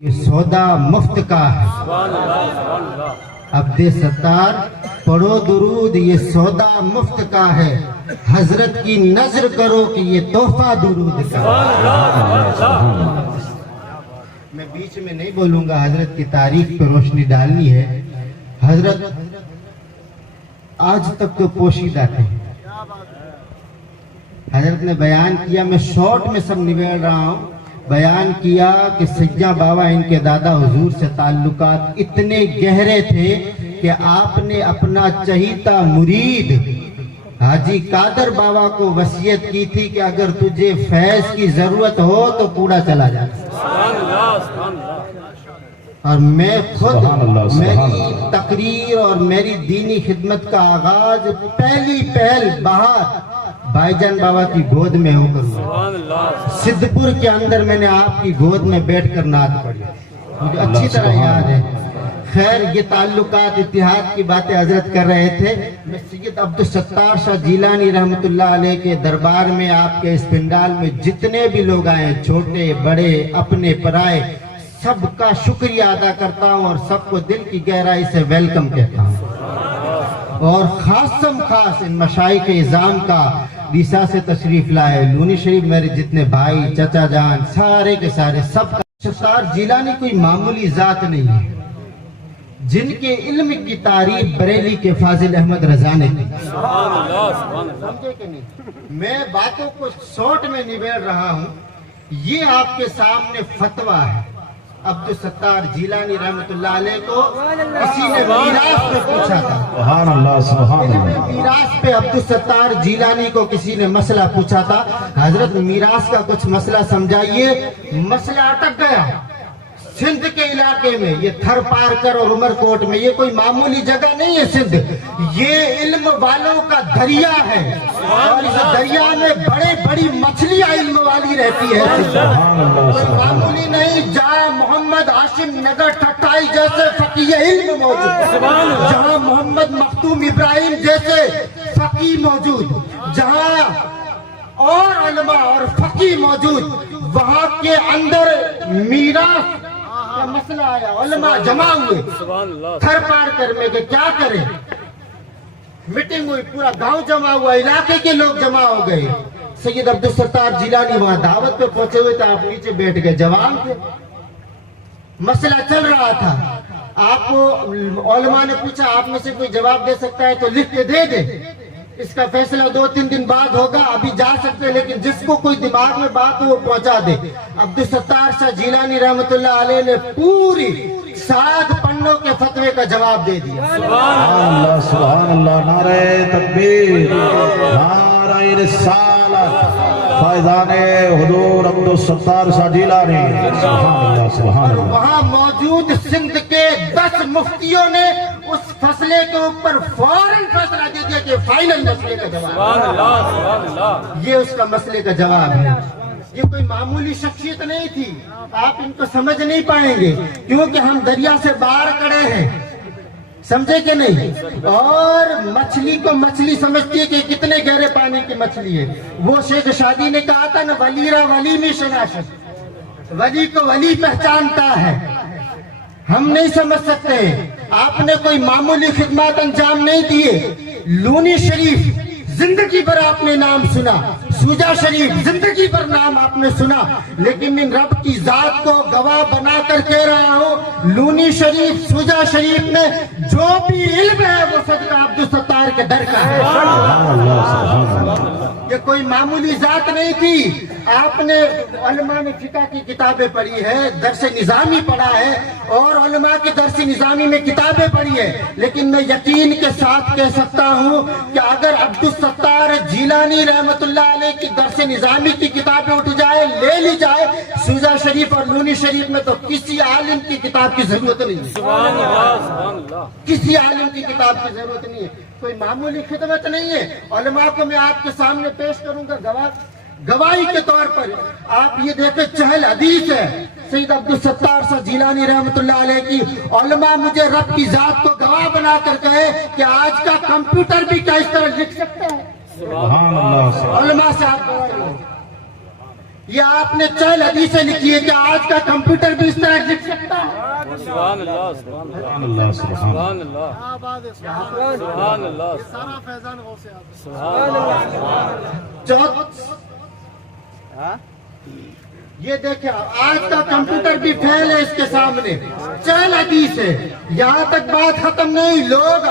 یہ سودا مفت کا ہے۔ عبد ستار پڑھو درود، یہ سودا مفت کا ہے، حضرت کی نظر کرو کہ یہ تحفہ درود کا ہے۔ میں بیچ میں نہیں بولوں گا، حضرت کی تاریخ پہ روشنی ڈالنی ہے۔ حضرت آج تک تو پوشیدہ تھے، حضرت نے بیان کیا، میں شارٹ میں سب نبیڑ رہا ہوں، بیان کیا کہ سیاں بابا ان کے دادا حضور سے تعلقات اتنے گہرے تھے کہ آپ نے اپنا چہیتا مرید حاجی قادر بابا کو وصیت کی تھی کہ اگر تجھے فیض کی ضرورت ہو تو پورا چلا جانا۔ اور میں خود میری تقریر اور میری دینی خدمت کا آغاز پہل بہار بھائی جان بابا کی گود میں ہو کر ہوا۔ سدھپور کے اندر میں نے آپ کی گود میں بیٹھ کر نعت پڑھی، مجھے اچھی طرح یاد ہے۔ خیر، یہ تعلقات اتحاد کی باتیں حضرت کر رہے تھے۔ میں سید عبدالستار شاہ جیلانی رحمۃ اللہ علیہ کے دربار میں، آپ کے اس پنڈال میں جتنے بھی لوگ آئے، چھوٹے بڑے اپنے پرائے، سب کا شکریہ ادا کرتا ہوں اور سب کو دل کی گہرائی سے ویلکم کہتا ہوں۔ اور خاصم خاص ان مشائخ اعظام کا ڈیسا سے تشریف لائے، لونی شریف میرے جتنے بھائی چچا جان سارے کے سارے، سب کا۔ ستار جیلانی کوئی معمولی ذات نہیں ہے، جن کے علم کی تعریف بریلی کے فاضل احمد رضا نے کی۔ سمجھے کہ نہیں؟ میں باتوں کو شارٹ میں نبیڑ رہا ہوں۔ یہ آپ کے سامنے فتویٰ ہے۔ عبدالستار جیلانی رحمۃ اللہ علیہ کو کسی نے میراث پہ پوچھا تھا، سبحان اللہ سبحان اللہ، میراث پہ عبدالستار جیلانی کو کسی نے مسئلہ پوچھا تھا، حضرت میراث کا کچھ مسئلہ سمجھائیے۔ مسئلہ اٹک گیا سندھ کے علاقے میں، یہ تھر پار کر اور عمر کوٹ میں، یہ کوئی معمولی جگہ نہیں ہے سندھ، یہ علم والوں کا دریا ہے، اور اس دریا میں بڑے بڑی مچھلیاں علم والی رہتی ہے، کوئی معمولی نہیں۔ جہاں محمد ہاشم نگر ٹھٹائی جیسے فقیہ علم موجود، جہاں محمد مختوم ابراہیم جیسے فقیہ موجود، جہاں اور علماء اور فقیہ موجود، وہاں کے اندر میراث کا مسئلہ آیا، علماء جمع ہوئے تھر پار کر میں کہ کیا کریں۔ میٹنگ ہوئی، پورا گاؤں جمع ہوا، علاقے کے لوگ جمع ہو گئے۔ سید عبدالستار جیلانی وہاں دعوت پہ پہنچے ہوئے تھے، آپ نیچے بیٹھ گئے، جوان تھے، مسئلہ چل رہا تھا۔ آپ کو علماء نے پوچھا آپ میں سے کوئی جواب دے سکتا ہے تو لکھ کے دے دے، اس کا فیصلہ 2-3 دن بعد ہوگا، ابھی جا سکتے، لیکن جس کو کوئی دماغ میں بات ہو وہ پہنچا دے۔ عبدالستار شاہ جیلانی رحمۃ اللہ علیہ نے پوری 7 پنوں کے فتوے کا جواب دے دیا۔ سبحان اللہ سبحان اللہ، نعرہ تکبیر، نعرہ رسالت، فیضان حضور عبدالستار شاہ جیلانی، سبحان اللہ سبحان اللہ۔ وہاں موجود سندھ کے 10 مفتیوں نے اس فیصلے کے اوپر فوراً فیصلہ دے دیا کہ فائنل مسئلے کا جواب، یہ اس کا مسئلے کا جواب ہے۔ یہ کوئی معمولی شخصیت نہیں تھی، آپ ان کو سمجھ نہیں پائیں گے کیونکہ ہم دریا سے باہر کھڑے ہیں، سمجھے کہ نہیں؟ اور مچھلی کو مچھلی سمجھتی ہے کہ کتنے گہرے پانی کی مچھلی ہے۔ وہ شیخ شادی نے کہا تھا نا، ولی را ولی میں شناسد، ولی کو ولی پہچانتا ہے، ہم نہیں سمجھ سکتے۔ آپ نے کوئی معمولی خدمات انجام نہیں دیے۔ لونی شریف زندگی پر آپ نے نام سنا، سوجا شریف زندگی پر نام آپ نے سنا، لیکن من رب کی ذات کو گواہ بنا کر کہہ رہا ہوں، لونی شریف سوجا شریف میں جو بھی علم ہے وہ صدقہ عبدالستار کے در کا ہے۔ یہ کوئی معمولی ذات نہیں تھی۔ آپ نے علماء نے فقہ کی کتابیں پڑھی ہے، درس نظامی پڑھا ہے، اور علماء کی درس نظامی میں کتابیں پڑھی ہے، لیکن میں یقین کے ساتھ کہہ سکتا ہوں کہ اگر عبدالستار جیلانی رحمۃ اللہ علیہ کی درس نظامی کی کتابیں اٹھ جائے، لے لی جائے سوجا شریف اور لونی شریف میں، تو کسی عالم کی کتاب کی ضرورت نہیں ہے، کسی عالم کی کتاب کی ضرورت نہیں ہے، کوئی معمولی خدمت نہیں ہے۔ علماء کو میں آپ کے سامنے پیش کروں گا گواہی کے طور پر۔ آپ یہ دیکھیں، چہل حدیث ہے سید عبدالستار شاہ جیلانی رحمۃ اللہ علیہ کی، علماء مجھے رب کی ذات کو گواہ بنا کر کہے کہ آج کا کمپیوٹر بھی کیا اس طرح لکھ سکتا ہے؟ سبحان اللہ، علماء سے آپ گواہی لیں۔ یہ آپ نے چند حدیثیں لکھی ہے کہ آج کا کمپیوٹر بھی اس طرح لکھ سکتا ہے. سبحان اللہ سبحان سبحان اللہ اللہ سبحان سبحان اللہ سبحان اللہ سارا فیضان ہو سے سبحان اللہ یہ دیکھیں آج کا کمپیوٹر بھی فیل ہے اس کے سامنے. چند حدیث ہے, یہاں تک بات ختم نہیں. لوگ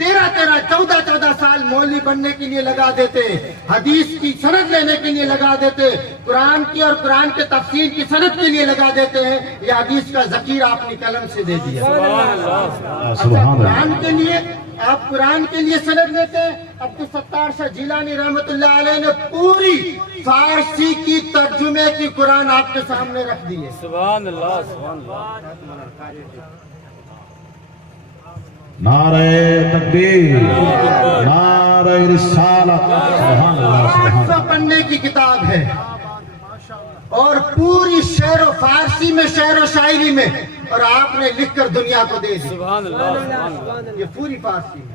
13-14 سال مولوی بننے کے لیے لگا دیتے, حدیث کی سند لینے کے لیے لگا دیتے, قرآن کی اور قرآن کے تفسیر کی سند کے لیے لگا دیتے ہیں. یہ حدیث کا ذخیرہ اپنی قلم سے دے دیا. سبحان قرآن کے لیے آپ قرآن کے لیے سند لیتے ہیں. عبدالستار شاہ جیلانی رحمت اللہ علیہ نے پوری فارسی کی ترجمے کی قرآن آپ کے سامنے رکھ دی ہے. سبحان اللہ سبحان اللہ نعرہ تکبیر, نعرہ رسالت. سبحان اللہ سبحان 800 پڑھنے کی کتاب ہے اور پوری شعر و فارسی میں, شعر و شاعری میں, اور آپ نے لکھ کر دنیا کو دے دی. سبحان اللہ سبحان اللہ یہ پوری فارسی میں.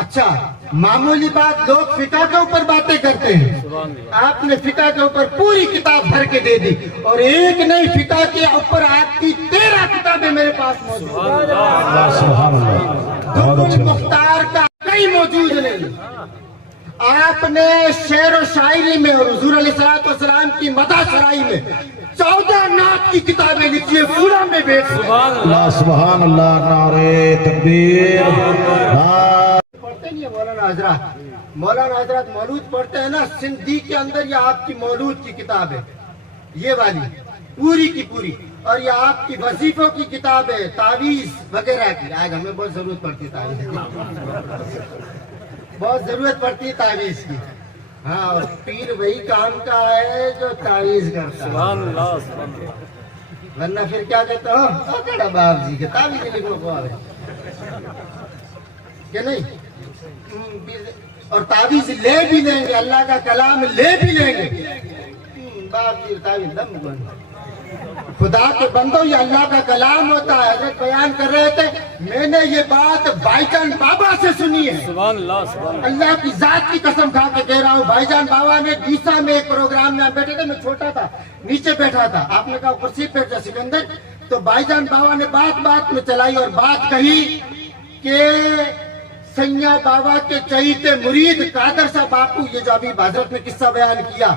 اچھا, معمولی بات لوگ فقہ کے اوپر باتیں کرتے ہیں, آپ نے فقہ کے اوپر پوری کتاب بھر کے دے دی. اور ایک نہیں, فقہ کے اوپر آپ کی 13 کتابیں میرے پاس موجود ہیں. اللہ سبحان اللہ. بہت دکھ اچھے. مختار کا کئی موجود نہیں. آپ نے شعر و شاعری میں اور حضور علیہ السلام کی مدح شرائی میں 14 نعت کی کتابیں لکھی ہے. پورا میں بیٹھ اللہ سبحان اللہ. نعرہ تکبیر, پڑھتے نہیں مولانا حضرات. مولانا حضرات مولود پڑھتے ہیں نا, سندھی کے اندر یہ آپ کی مولود کی کتاب ہے, یہ والی پوری کی پوری. اور یہ آپ کی وظیفوں کی کتاب ہے, تعویذ وغیرہ کی. آج ہمیں بہت ضرورت پڑتی ہے تعویذ کی, بہت ضرورت پڑتی ہے تعویذ کی. ہاں, اور پیر وہی کام کا ہے جو تعویذ کرتا ہے. سبحان اللہ سبحان اللہ ورنہ پھر کیا کہتا ہوں, باپ جی کے تعویذ لکھو کو آئے کہ نہیں. اور تعویذ لے بھی لیں گے, اللہ کا کلام لے بھی لیں گے. باپ جی تعویذ دم کون, خدا کے بندو یہ اللہ کا کلام ہوتا ہے. حضرت بیان کر رہے تھے, میں نے یہ بات بھائی جان بابا سے سنی ہے. سبحان اللہ سبحان اللہ اللہ کی ذات کی قسم کھا کے کہہ رہا ہوں. بھائی جان بابا نے ڈیسا میں ایک پروگرام میں بیٹھے تھے, میں چھوٹا تھا, نیچے بیٹھا تھا. آپ نے کہا کرسی پہ بیٹھا سکندر, تو بھائی جان بابا نے بات میں چلائی اور بات کہی کہ سیاں بابا کے چہیتے مرید قادر صاحب باپو, یہ جو ابھی حضرت نے قصہ بیان کیا,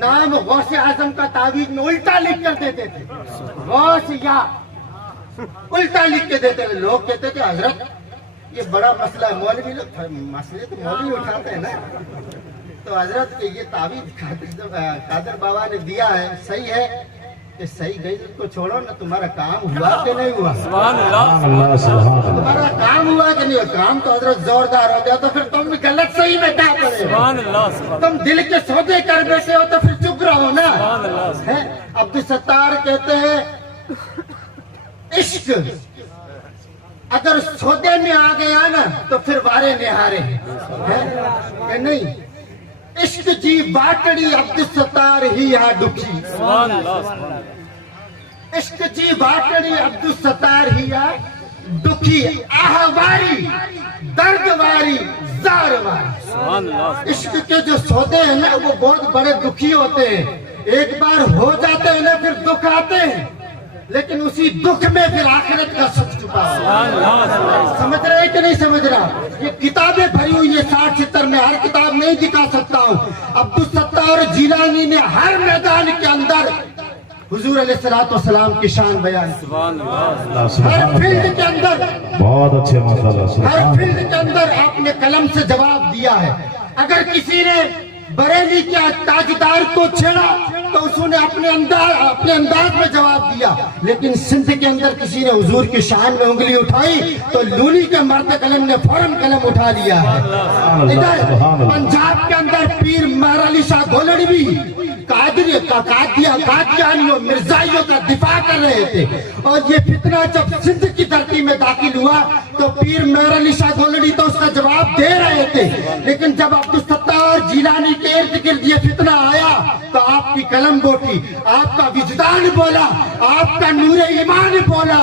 نام غوث اعظم کا تعویذ میں الٹا لکھ کر دیتے تھے. غوث یا الٹا لکھ کے دیتے تھے. لوگ کہتے تھے حضرت یہ بڑا مسئلہ ہے. مولوی لوگ مسئلے تو مولوی اٹھاتے ہیں نا, تو حضرت کہ یہ تعویذ قادر بابا نے دیا ہے, صحیح ہے کہ صحیح گئی کو چھوڑو نا, تمہارا کام ہوا کہ نہیں ہوا؟ سبحان اللہ اللہ سبحان اللہ. تمہارا کام ہوا کہ نہیں ہوا؟ کام تو حضرت زوردار ہو گیا, تو پھر تم غلط صحیح میں کیا کرے؟ سبحان اللہ سبحان تم دل کے سودے کر بیٹھے ہو تو پھر چپ رہو نا. اللہ ہے عبدالستار کہتے ہیں عشق اگر سودے میں آ گیا نا تو پھر وارے نہارے ہیں, کہ نہیں. عشق جی باٹڑی عبدالستار ہی یا دکھی. سبحان اللہ سبحان اللہ عشق جی باٹڑی عبدالستار ہی یا دکھی. آہ واری درد واری زار واری. سبحان اللہ عشق کے جو سودے ہیں نا وہ بہت بڑے دکھی ہوتے ہیں. ایک بار ہو جاتے ہیں نا پھر دکھ آتے ہیں, لیکن اسی دکھ میں پھر آخرت کا سچ چھپا ہے. سبحان اللہ سبحان اللہ سمجھ رہے کہ نہیں سمجھ رہا؟ یہ کتابیں بھری ہوئی ہے 60-70 میں, ہر کتاب نہیں دکھا سکتا ہوں. عبدالستار جیلانی نے ہر میدان کے اندر حضور علیہ السلام کی شان بیان کی. سبحان اللہ اللہ ہر سبحان فیلڈ اللہ. کے اندر, بہت اچھے ماشاءاللہ. ہر سبحان فیلڈ کے اندر آپ نے قلم سے جواب دیا ہے. اگر کسی نے بریلی کے تاجدار کو چھیڑا تو اس نے اپنے انداز میں جواب دیا, لیکن سندھ کے اندر کسی نے حضور کی شان میں انگلی اٹھائی تو لونی کے مرد قلم نے فوراً قلم اٹھا لیا ہے. ادھر پنجاب کے اندر پیر مہر علی شاہ گولڑوی قادیانیوں مرزائیوں کا دفاع کر رہے تھے, اور یہ فتنہ جب سندھ کی دھرتی میں داخل ہوا تو پیر مہر علی شاہ گولڑی تو اس کا جواب دے رہے تھے, لیکن جب عبدالستار جیلانی کے ارد گرد یہ فتنہ آیا تو آپ کی قلم بوٹی, آپ کا وجدان بولا, آپ کا نور ایمان بولا,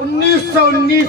1919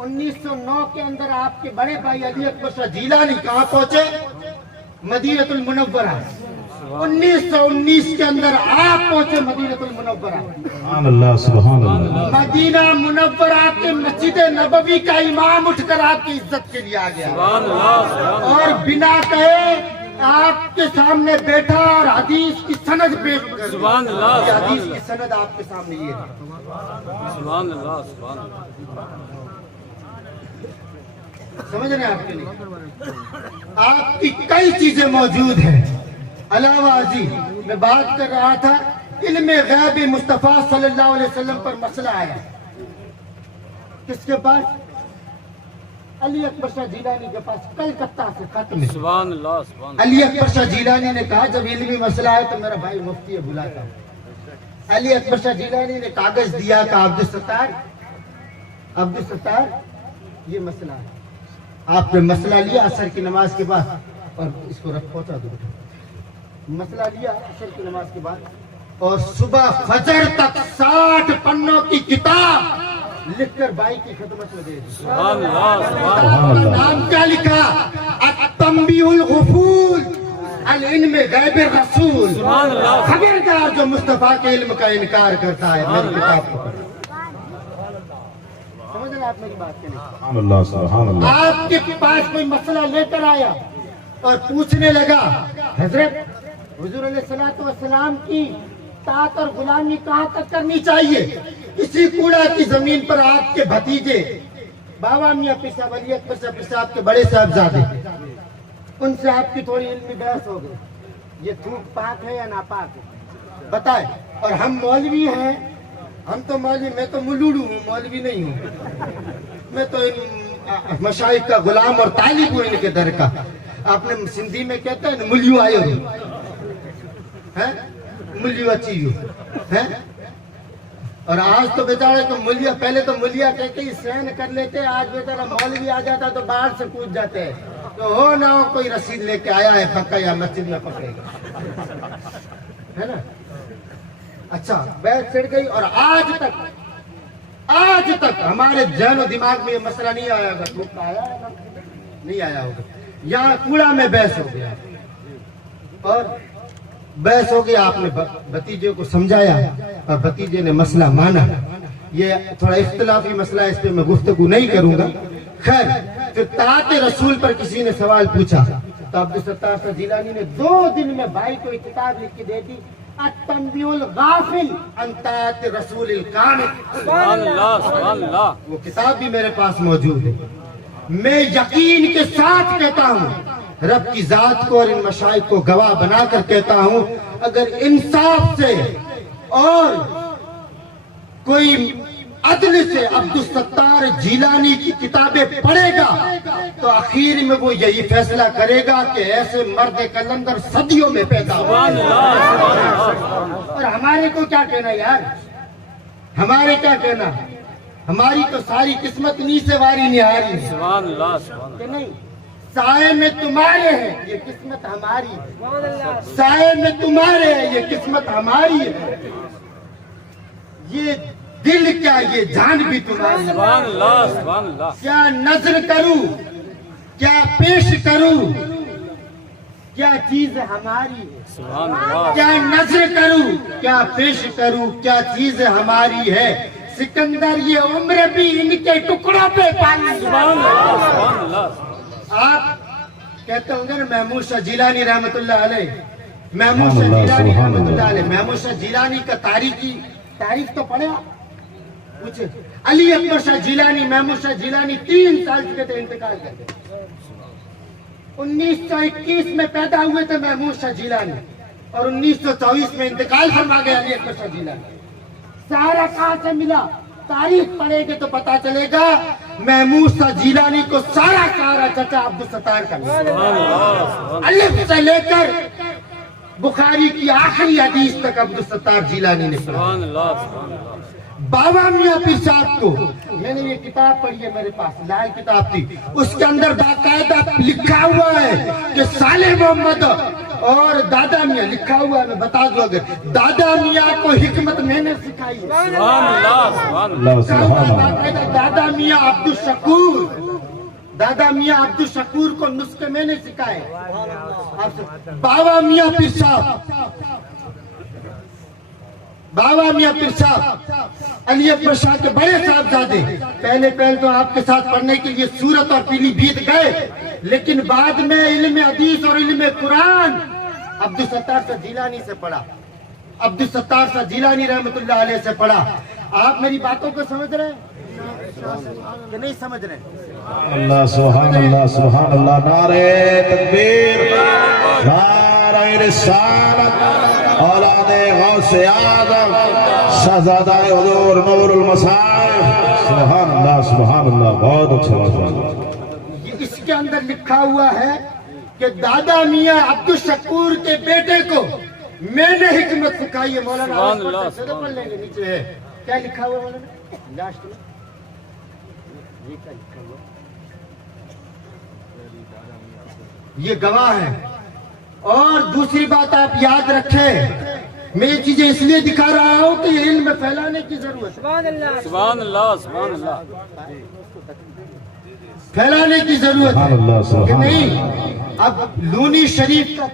1909 کے اندر آپ کے بڑے بھائی علی اکبر شاہ جیلانی کہاں پہنچے؟ مدینہ المنورہ۔ 1919 کے اندر آپ پہنچے مدینہ المنورہ۔ سبحان اللہ سبحان اللہ۔ مدینہ منورہ کے مسجد نبوی کا امام اٹھ کر آپ کی عزت کے لیے آ گیا اور بنا کہے آپ کے سامنے بیٹھا اور حدیث کی سند پیش کر دی۔ یہ حدیث کی سند آپ کے سامنے یہ ہے۔ سمجھ رہے ہیں آپ کے لیے آپ کی کئی چیزیں موجود ہیں۔ علاوہ ازیں میں بات کر رہا تھا علم غیب مصطفیٰ صلی اللہ علیہ وسلم پر مسئلہ آیا کس کے پاس؟ علی اکبر شاہ جیلانی کے پاس، کلکتہ سے خط میں۔ علی اکبر شاہ جیلانی نے کہا جب علمی مسئلہ ہے تو میرا بھائی مفتی ہے بلاتا ہوں۔ علی اکبر شاہ جیلانی نے کاغذ دیا کہ عبدالستار یہ مسئلہ ہے۔ آپ نے مسئلہ لیا عصر کی نماز کے بعد اور اس کو رکھ پہنچا دو۔ مسئلہ لیا عصر کی نماز کے بعد اور صبح فجر تک 60 پنوں کی کتاب لکھ کر بھائی کی خدمت میں دے دی۔ نام کیا لکھا؟ التنبیہ الغفول عن علم غیب الرسول۔ خبردار جو مصطفیٰ کے علم کا انکار کرتا ہے میری کتاب کو۔ سمجھ رہے آپ میری بات کے نہیں؟ سبحان اللہ سبحان اللہ۔ آپ کے پاس کوئی مسئلہ لے کر آیا اور پوچھنے لگا حضرت حضور علیہ السلام کی طاعت اور غلامی کہاں تک کرنی چاہیے؟ اسی کوڑا کی زمین پر آپ کے بھتیجے بابا میاں پیر صاحب علی اکبر شاہ پیر صاحب کے بڑے صاحبزادے ان سے آپ کی تھوڑی علمی بحث ہو گئی، یہ تھوک پاک ہے یا ناپاک ہے بتائے۔ اور ہم مولوی ہیں، ہم تو مولوی، میں تو ملوڑو ہوں، مولوی نہیں ہوں، میں تو ان مشائخ کا غلام اور طالب ہوں ان کے در کا۔ آپ نے سندھی میں کہتا ہے ملیو آئے ہو، ملیو اچھی ہو، اور آج تو بیچارے تو ملیا، پہلے تو ملیا کہتے ہی سین کر لیتے، آج بیچارہ مولوی آ جاتا تو باہر سے پوچھ جاتے ہیں تو ہو نہ ہو کوئی رسید لے کے آیا ہے پکا یا مسجد میں پکڑے گا، ہے نا؟ اچھا بیٹھ چڑھ گئی اور آج تک ہمارے ذہن و دماغ میں یہ مسئلہ نہیں آیا ہوگا، دھوپ کا آیا ہے نا؟ نہیں آیا ہوگا۔ یہاں کوڑا میں بحث ہو گیا اور بحث ہو گیا، آپ نے بھتیجے کو سمجھایا اور بھتیجے نے مسئلہ مانا۔ یہ تھوڑا اختلافی مسئلہ ہے، اس پہ میں گفتگو نہیں کروں گا۔ خیر پھر طاعت رسول پر کسی نے سوال پوچھا تو عبدالستار شاہ جیلانی نے 2 دن میں بھائی کو ایک کتاب لکھ کے دے دی، التنبیہ الغافل عن طاعت رسول الکامل۔ وہ کتاب بھی میرے پاس موجود ہے۔ میں یقین کے ساتھ کہتا ہوں، رب کی ذات کو اور ان مشائخ کو گواہ بنا کر کہتا ہوں، اگر انصاف سے اور کوئی عدل سے عبدالستار جیلانی کی کتابیں پڑھے گا تو آخر میں وہ یہی فیصلہ کرے گا کہ ایسے مرد کلندر صدیوں میں پیدا ہوا۔ اور ہمارے کو کیا کہنا یار، ہمارے کیا کہنا؟ ہماری تو ساری قسمت انہی سے واری نہاری ہے کہ نہیں؟ سائے میں تمہارے ہیں یہ قسمت ہماری ہے، سائے میں تمہارے ہیں یہ قسمت ہماری ہے، یہ دل کیا یہ جان بھی تمہاری ہے۔ کیا نظر کروں، کیا پیش کروں، کیا چیز ہماری ہے، کیا نظر کروں، کیا پیش کروں، کیا چیز ہماری ہے، سکندر یہ عمر بھی ان کے ٹکڑوں پہ پالی۔ آپ کہتے ہوں گے نا محمود شاہ جیلانی رحمت اللہ علیہ، محمود شاہ جیلانی رحمت اللہ علیہ، محمود شاہ جیلانی کا تاریخ تو پڑھے پوچھے۔ علی اکبر شاہ جیلانی، محمود شاہ جیلانی 3 سال کے تھے انتقال کر گئے۔ 1921 میں پیدا ہوئے تھے محمود شاہ جیلانی اور 1924 میں انتقال فرما گئے علی اکبر شاہ جیلانی۔ سارا کہاں سے ملا؟ تاریخ پڑھے گے تو پتا چلے گا محمود شاہ جیلانی کو سارا چچا عبدالستار کا الف سے لے کر بخاری کی آخری حدیث تک عبدالستار جیلانی نے پڑھا۔ بابا میاں پیر صاحب کو میں نے یہ کتاب پڑھی ہے، میرے پاس لال کتاب تھی، اس کے اندر باقاعدہ لکھا ہوا ہے کہ صالح محمد اور دادا میاں لکھا ہوا ہے، میں بتا دوں اگر دادا میاں کو حکمت میں نے سکھائی ہے، اللہ سبحان اللہ باقاعدہ دادا میاں عبد الشکور کو نسخے میں نے سکھائے. بابا میاں پیر صاحب علی اکبر شاہ کے بڑے صاحبزادے پہلے تو آپ کے ساتھ پڑھنے کے لیے سورت اور پیلی بھیت گئے، لیکن بعد میں علم حدیث اور علم قرآن عبدالستار شاہ جیلانی سے پڑھا، عبدالستار شاہ جیلانی رحمت اللہ علیہ سے پڑھا. آپ میری باتوں کو سمجھ رہے ہیں کہ نہیں سمجھ رہے ہیں؟ اللہ سبحان اللہ سبحان اللہ. نعرہ تکبیر، نعرہ رسالت، اولاد غوث اعظم شہزادہ حضور نور المصائب. سبحان اللہ سبحان اللہ. بہت اچھا بات. اس کے اندر لکھا ہوا ہے کہ دادا میاں عبد الشکور کے بیٹے کو میں نے حکمت سکھائی ہے. مولانا پڑھ لیں گے، نیچے ہے کیا لکھا ہوا ہے مولانا لاسٹ میں؟ یہ کیا لکھا ہوا؟ یہ گواہ ہے. اور دوسری بات آپ یاد رکھیں، میں یہ چیزیں اس لیے دکھا رہا ہوں کہ یہ علم پھیلانے کی ضرورت ہے، پھیلانے کی ضرورت ہے کہ نہیں. اب لونی شریف کا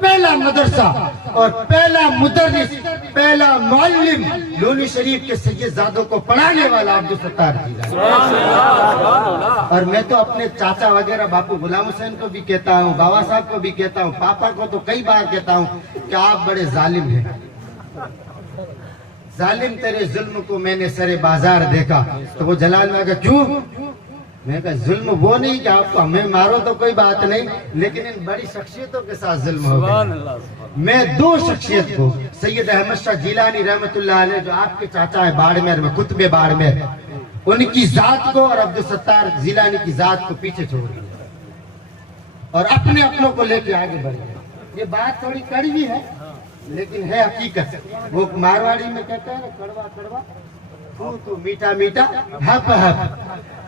پہلا مدرسہ اور پہلا مدرس، پہلا معلم لونی شریف کے سید زادوں کو پڑھانے والا عبدالستار جیلانی. اور میں تو اپنے چاچا وغیرہ باپو غلام حسین کو بھی کہتا ہوں، بابا صاحب کو بھی کہتا ہوں، پاپا کو تو کئی بار کہتا ہوں کہ آپ بڑے ظالم ہیں. ظالم تیرے ظلم کو میں نے سرے بازار دیکھا. تو وہ جلال میں کہا کیوں؟ میں کہا ظلم وہ نہیں کہ آپ کو ہمیں مارو تو کوئی بات نہیں، لیکن ان بڑی شخصیتوں کے ساتھ ظلم ہو گیا. میں دو شخصیت کو، سید احمد شاہ جیلانی رحمت اللہ علیہ جو آپ کے چاچا ہے باڑمیر میں، خطب باڑمیر، ان کی ذات کو اور عبدالستار جیلانی کی ذات کو پیچھے چھوڑ دیا اور اپنوں کو لے کے آگے بڑھ گئے. یہ بات تھوڑی کڑوی ہے لیکن ہے حقیقت. وہ مارواڑی میں کہتے ہیں کڑوا کڑوا تو میٹھا میٹھا ہپ ہپ،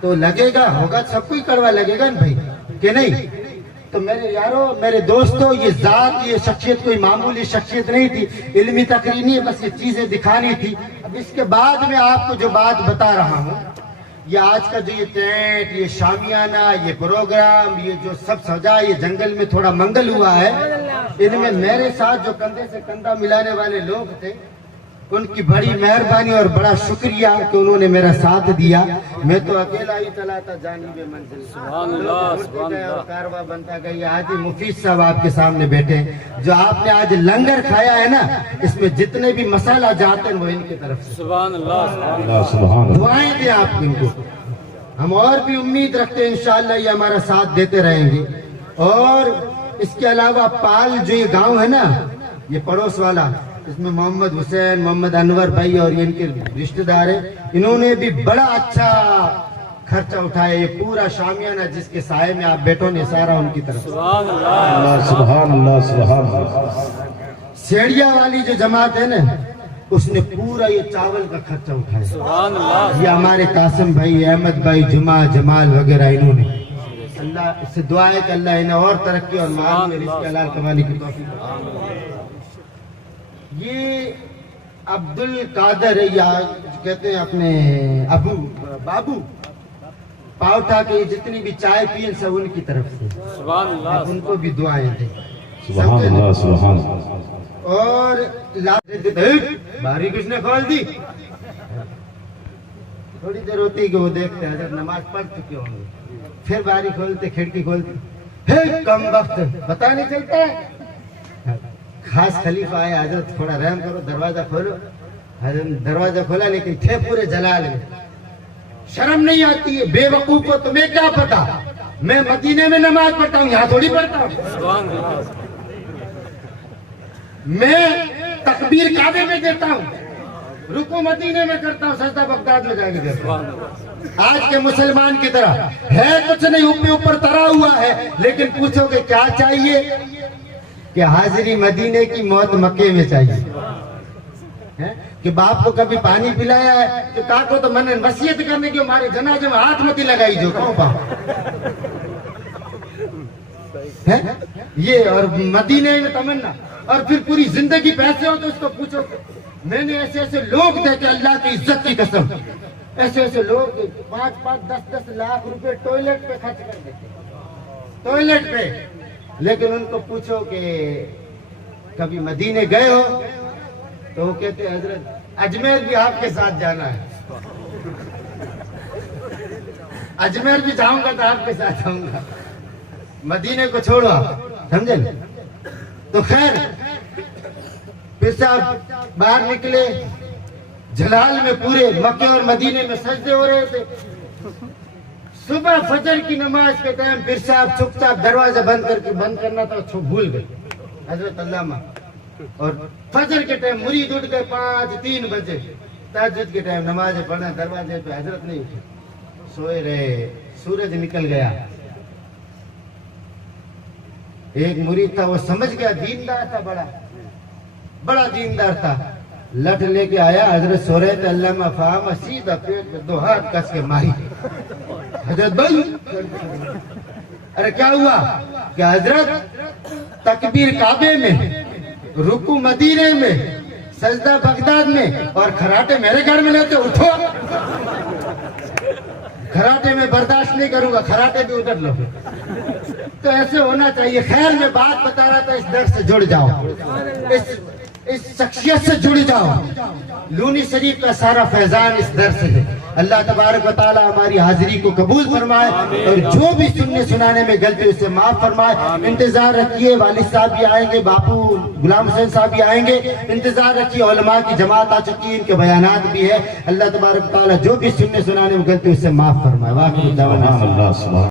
تو لگے گا ہوگا سب کو کڑوا لگے گا نا بھائی کہ نہیں. تو میرے یارو میرے دوستو، یہ ذات یہ شخصیت کوئی معمولی شخصیت نہیں تھی، علمی تقریر نہیں، بس یہ چیزیں دکھانی تھی. اب اس کے بعد میں آپ کو جو بات بتا رہا ہوں، یہ آج کا جو یہ ٹینٹ، یہ شامیانہ، یہ پروگرام، یہ جو سب سجا، یہ جنگل میں تھوڑا منگل ہوا ہے، ان میں میرے ساتھ جو کندھے سے کندھا ملانے والے لوگ تھے ان کی بڑی مہربانی اور بڑا شکریہ کہ انہوں نے میرا ساتھ دیا. میں تو اکیلا ہی چلا تھا جانب منزل، اور کارواں بنتا گئی. آج مفید صاحب آپ کے سامنے بیٹھے، جو آپ نے آج لنگر کھایا ہے نا، اس میں جتنے بھی مسالہ جاتے ہیں وہ ان کی طرف سے. دعائیں دیں آپ ان کو. ہم اور بھی امید رکھتے ہیں انشاءاللہ یہ ہمارا ساتھ دیتے رہیں گے. اور اس کے علاوہ پال جو یہ گاؤں ہے نا، یہ پڑوس والا، اس میں محمد حسین، محمد انور بھائی اور ان کے رشتہ دار ہیں، انہوں نے بھی بڑا اچھا خرچہ اٹھایا. یہ پورا شامیانہ جس کے سائے میں آپ بیٹھو نے سارا ان کی طرف. سبحان اللہ سبحان اللہ. سیڑیا والی جو جماعت ہے نا، اس نے پورا یہ چاول کا خرچہ اٹھایا. یہ ہمارے قاسم بھائی، احمد بھائی، جمال وغیرہ، انہوں نے. اللہ سے دعا ہے کہ اللہ انہیں اور ترقی اور مال میں رزق حلال کمانے کی توفیق دے. یہ عبد القادر یا کہتے ہیں اپنے بابو پاؤ اٹھا کے جتنی بھی چائے پئیں سب ان کی طرف سے. ان کو بھی دعائیں دیں. سبحان اللہ سبحان اللہ. اور باری کس نے کھول دی. تھوڑی دیر ہوتی کہ وہ دیکھتے ہیں حضرت نماز پڑھ چکے ہوں گے، پھر باری کھولتے، کھڑکی کھولتے، کم وقت پتہ نہیں چلتا ہے. خاص خلیفہ آئے، حضرت تھوڑا رحم کرو، دروازہ کھولو. حضرت دروازہ کھولا لیکن تھے پورے جلال میں. شرم نہیں آتی ہے بے وقوف کو، تمہیں کیا پتا میں مدینے میں نماز پڑھتا ہوں، یہاں تھوڑی پڑھتا ہوں. میں تکبیر کعبے میں دیتا ہوں، رکوع مدینے میں کرتا ہوں، سجدہ بغداد میں جا کے کرتا ہوں. آج کے مسلمان کی طرح ہے کچھ نہیں، اوپر ترا ہوا ہے. لیکن پوچھو کہ کیا چاہیے؟ کہ حاضری مدینے کی، موت مکے میں چاہیے. کہ باپ کو کبھی پانی پلایا ہے کہ کاکو تو میں نے وصیت کرنے کی ہمارے جنازے میں ہاتھ متی لگائی جو کہوں باپ. ہے یہ اور مدینے میں تمنا اور پھر پوری زندگی پیسے ہو تو اس کو پوچھو میں نے ایسے ایسے لوگ دیکھے اللہ کی عزت کی قسم ایسے ایسے لوگ 5-5 10-10 لاکھ روپے ٹوائلٹ پہ خرچ کر دیتے ٹوائلٹ پہ لیکن ان کو پوچھو کہ کبھی مدینے گئے ہو تو وہ کہتے ہیں حضرت اجمیر بھی آپ کے ساتھ جانا ہے اجمیر بھی جاؤں گا تو آپ کے ساتھ جاؤں گا مدینے کو چھوڑو سمجھے تو خیر پھر صاحب باہر نکلے جلال میں پورے مکے اور مدینے میں سجدے ہو رہے تھے صبح فجر کی نماز کے ٹائم پھر صاحب چپ چاپ دروازہ بند کرنا تھا بھول گئے حضرت علامہ اور فجر کے ٹائم مرید اٹھ گئے 5-3 بجے تہجد کے ٹائم نماز پڑھنا دروازے پہ حضرت نہیں اٹھے سوئے رہے سورج نکل گیا ایک مرید تھا وہ سمجھ گیا دیندار تھا بڑا دیندار تھا لٹ لے کے آیا حضرت سو رہے تھے علامہ فہم سیدھا پیٹ میں 2 ہاتھ کس کے ماری حضرت بھائی ارے کیا ہوا کہ حضرت تکبیر کعبے میں رکوع مدینے میں سجدہ بغداد میں اور کھراٹے میرے گھر میں لیتے اٹھو کھراٹے میں برداشت نہیں کروں گا کھراٹے بھی ادھر لو تو ایسے ہونا چاہیے خیر میں بات بتا رہا تھا اس درس سے جڑ جاؤ اس شخصیت سے جڑ جاؤ لونی شریف کا سارا فیضان اس درس ہے اللہ تبارک و تعالی ہماری حاضری کو قبول فرمائے اور جو بھی سننے سنانے میں غلطی اسے معاف فرمائے انتظار رکھیے والد صاحب بھی آئیں گے باپو غلام حسین صاحب بھی آئیں گے انتظار رکھیے علماء کی جماعت آ چکی ہے ان کے بیانات بھی ہے اللہ تبارک و تعالی جو بھی سننے سنانے میں غلطی اسے معاف فرمائے واقعی سبحان اللہ سبحان